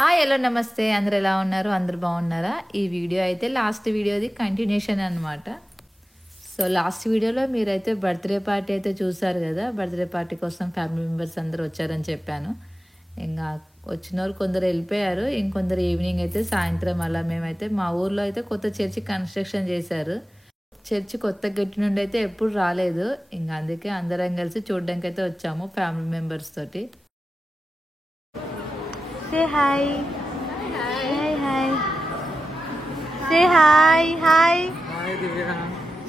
Hello నమస్తే, అందరు ఎలా ఉన్నారు? అందరు బాగున్నారా? ఈ వీడియో అయితే లాస్ట్ వీడియోది కంటిన్యూషన్ అనమాట. సో లాస్ట్ వీడియోలో మీరైతే బర్త్డే పార్టీ అయితే చూసారు కదా. బర్త్డే పార్టీ కోసం ఫ్యామిలీ మెంబర్స్ అందరూ వచ్చారని చెప్పాను. ఇంకా వచ్చిన వాళ్ళు కొందరు వెళ్ళిపోయారు, ఇంకొందరు ఈవినింగ్ అయితే సాయంత్రం అలా మేమైతే మా ఊర్లో అయితే కొత్త చర్చి కన్స్ట్రక్షన్ చేశారు. చర్చి కొత్త గట్టి నుండి అయితే ఎప్పుడు రాలేదు, ఇంకా అందుకే అందరం కలిసి చూడడానికి అయితే వచ్చాము ఫ్యామిలీ మెంబర్స్ తోటి. Say hi. Hi. Hi, hi. Say hi. Hi. Hi, Divya.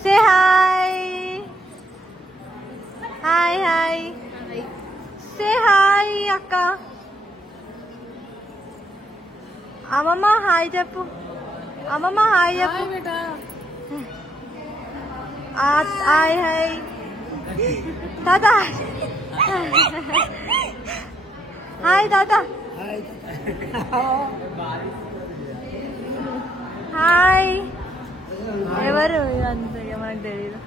Say hi. Hi, hi. Say hi, Akka. Amama hi చెప్పు. Amama hi చెప్పు. Hi beta. Hi, hi. Tata. Hi, Tata. Hi. ఎవరు అంతగా మనకు తెలియదు.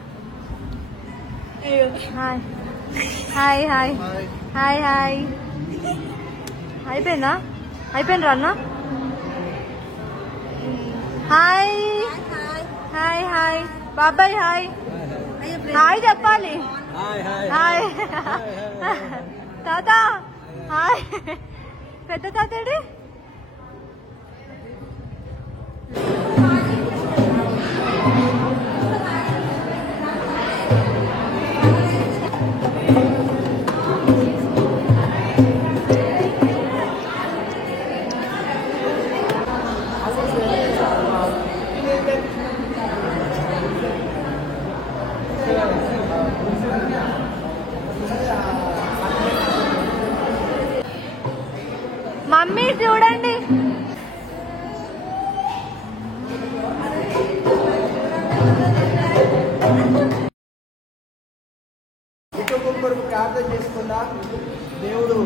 Hi hi hi hi hi. అయిపోయిందా? అయిపోయింది అన్న. Hi hi hi. బాబాయ్ హాయ్. హాయ్ చెప్పాలి. హాయ్ తాత. హాయ్. పెద్ద తాతడి. మమ్మీ చూడండి. కుటుంబం కొరకు ప్రార్థన చేసుకుందా. దేవుడు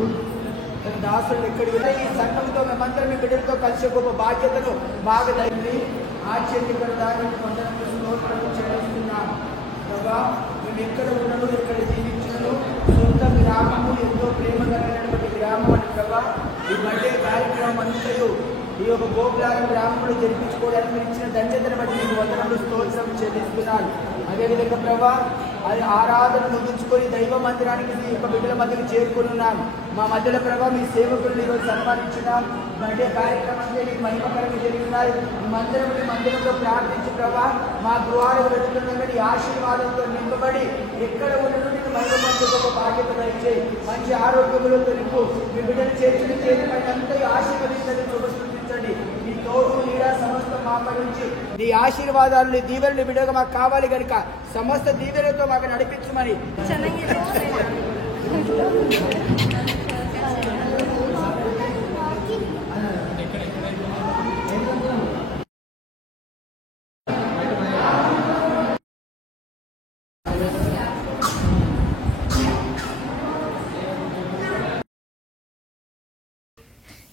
తన దాసులు ఎక్కడికి వెళ్ళి ఈ సంఘంతో మేమందరం మీ బిడ్డలతో కలిసి గొప్ప బాధ్యతను బాగా తగ్గింది ఆశ్చర్యకరదాన్ని చెల్లిస్తున్నాం. ప్రభా మేము ఎక్కడ ఉన్నను, ఎక్కడ జీవించను, సొంత గ్రామము ఎంతో ప్రేమ కలిగినటువంటి గ్రామం అని ప్రభా ఈ బర్త్డే కార్యక్రమం అంతయు ఈ యొక్క గోపులారం గ్రామంలో జరిపించుకోవడానికి మీరు ఇచ్చిన దండతను బట్టి మీకు వందనములు స్తోత్రం చెల్లిస్తున్నాను. అదేవిధంగా ప్రభా అది ఆరాధన ముగించుకొని దైవ మందిరానికి మీ యొక్క బిడ్డల మధ్యకు చేరుకున్నాను. మా మధ్యలో ప్రభా మీ సేవకులను ఈరోజు సన్మానించినాం. బర్త్డే కార్యక్రమం మీకు మహిమకరంగా జరిగినాయి. మీ మందిరంలో ప్రార్థించి ప్రభా మా గృహాలకు వెళుతున్నటువంటి ఆశీర్వాదంతో నింపబడి ఎక్కడ ఉన్నట్టు మీకు మహిమ మంచి గొప్ప బాధ్యత దయచేయి. మంచి ఆరోగ్యములతో నింపు. మీ బిడ్డలు చేతులు చేతి పైన అంతా ఆశీర్వదించండి, చూపించండి. మీ తోడు నీడా సమస్త మాప నుంచి నీ ఆశీర్వాదాలు దీవెనలు బిడ్డగా మాకు కావాలి కనుక సమస్త దీవెనలతో మాకు నడిపించమని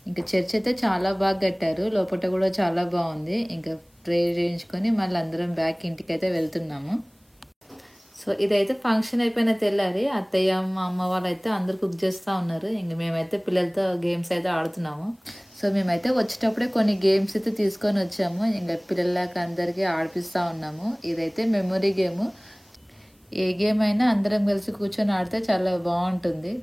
ఇంకా చర్చ్ అయితే చాలా బాగా కట్టారు, లోపల కూడా చాలా బాగుంది. ఇంకా ప్రేయర్ చేయించుకొని మళ్ళీ అందరం బ్యాక్ ఇంటికి అయితే వెళ్తున్నాము. సో ఇదైతే ఫంక్షన్ అయిపోయిన తెల్లారి అత్తయ్య మా అమ్మ వాళ్ళు అయితే అందరు కుక్ చేస్తూ ఉన్నారు. ఇంక మేమైతే పిల్లలతో గేమ్స్ అయితే ఆడుతున్నాము. సో మేమైతే వచ్చేటప్పుడే కొన్ని గేమ్స్ అయితే తీసుకొని వచ్చాము. ఇంకా పిల్లలకి అందరికీ ఆడిపిస్తూ ఉన్నాము. ఇదైతే మెమొరీ గేమ్. ఏ గేమ్ అయినా అందరం కలిసి కూర్చొని ఆడితే చాలా బాగుంటుంది.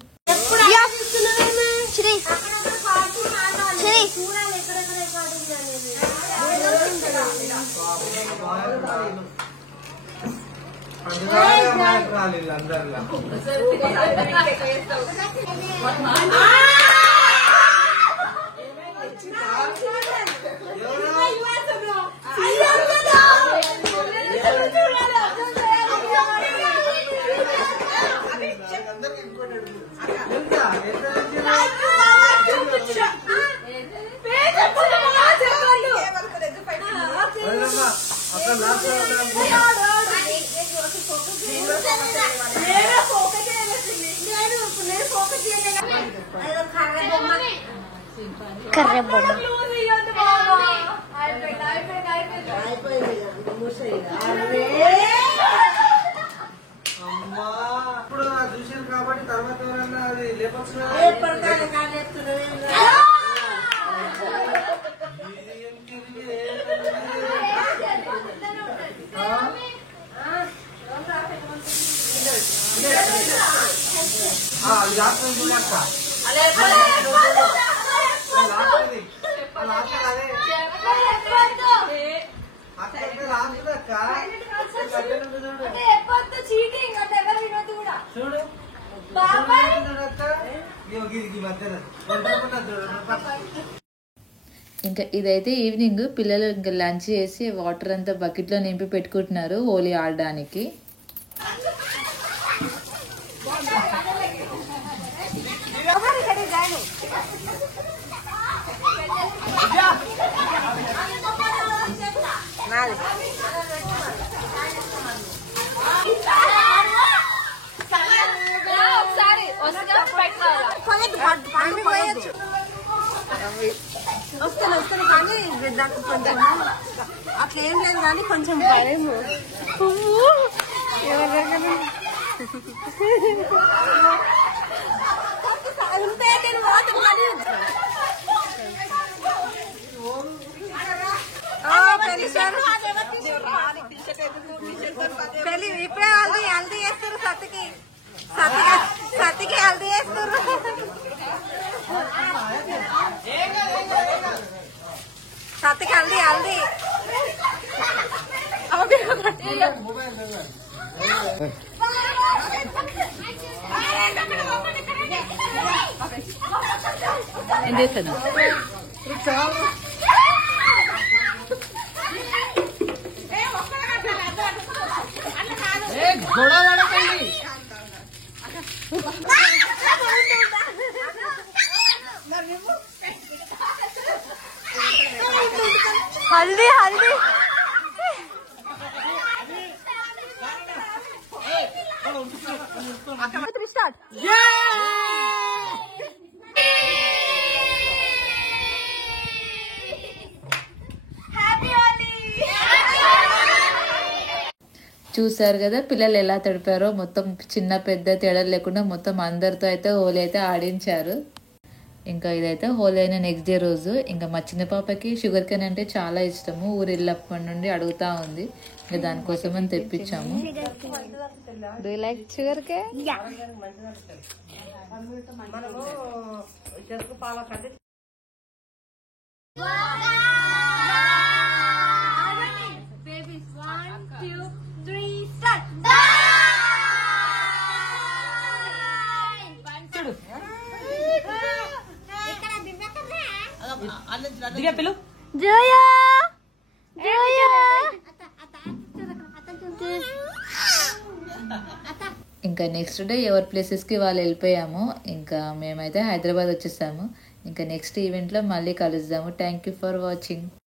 కర్ర బొమ్మ ఇప్పుడు చూసాను కాబట్టి తర్వాత అది లేపచ్చు. ఇంకా ఇదైతే ఈవినింగ్ పిల్లలు ఇంకా లంచ్ చేసి వాటర్ అంతా బకెట్లో నింపి పెట్టుకుంటున్నారు హోలీ ఆడడానికి. వస్తాను కానీ కొంచెం అట్లేం లేదు కానీ కొంచెం భయం. ఉంటే నేను పెళ్ళి ఇప్పుడే హల్దీ వేస్తారు సత్తికి సత్తికి హల్దీ వేస్తారు. సత్తికి హల్దీ ఏం చేస్తాను హల్దీ స్టార్ట్. చూసారు కదా పిల్లలు ఎలా తడిపారో. మొత్తం చిన్న పెద్ద తేడాలు లేకుండా మొత్తం అందరితో అయితే హోలీ అయితే ఆడించారు. ఇంకా ఇదైతే హోలీ అయిన నెక్స్ట్ డే రోజు ఇంకా మా చిన్న పాపకి షుగర్ కేన్ అంటే చాలా ఇష్టము. ఊరు వెళ్ళప్పటి నుండి అడుగుతా ఉంది. ఇంకా దానికోసం అని తెప్పించాము. Do you like sugar cane? Yeah. Babies, 1, 2, 3, start. Jaya! ఇంకా నెక్స్ట్ డే ఎవరి ప్లేసెస్కి వాళ్ళు వెళ్ళిపోయాము. ఇంకా మేమైతే హైదరాబాద్ వచ్చేసాము. ఇంకా నెక్స్ట్ ఈవెంట్లో మళ్ళీ కలుద్దాము. Thank you for watching.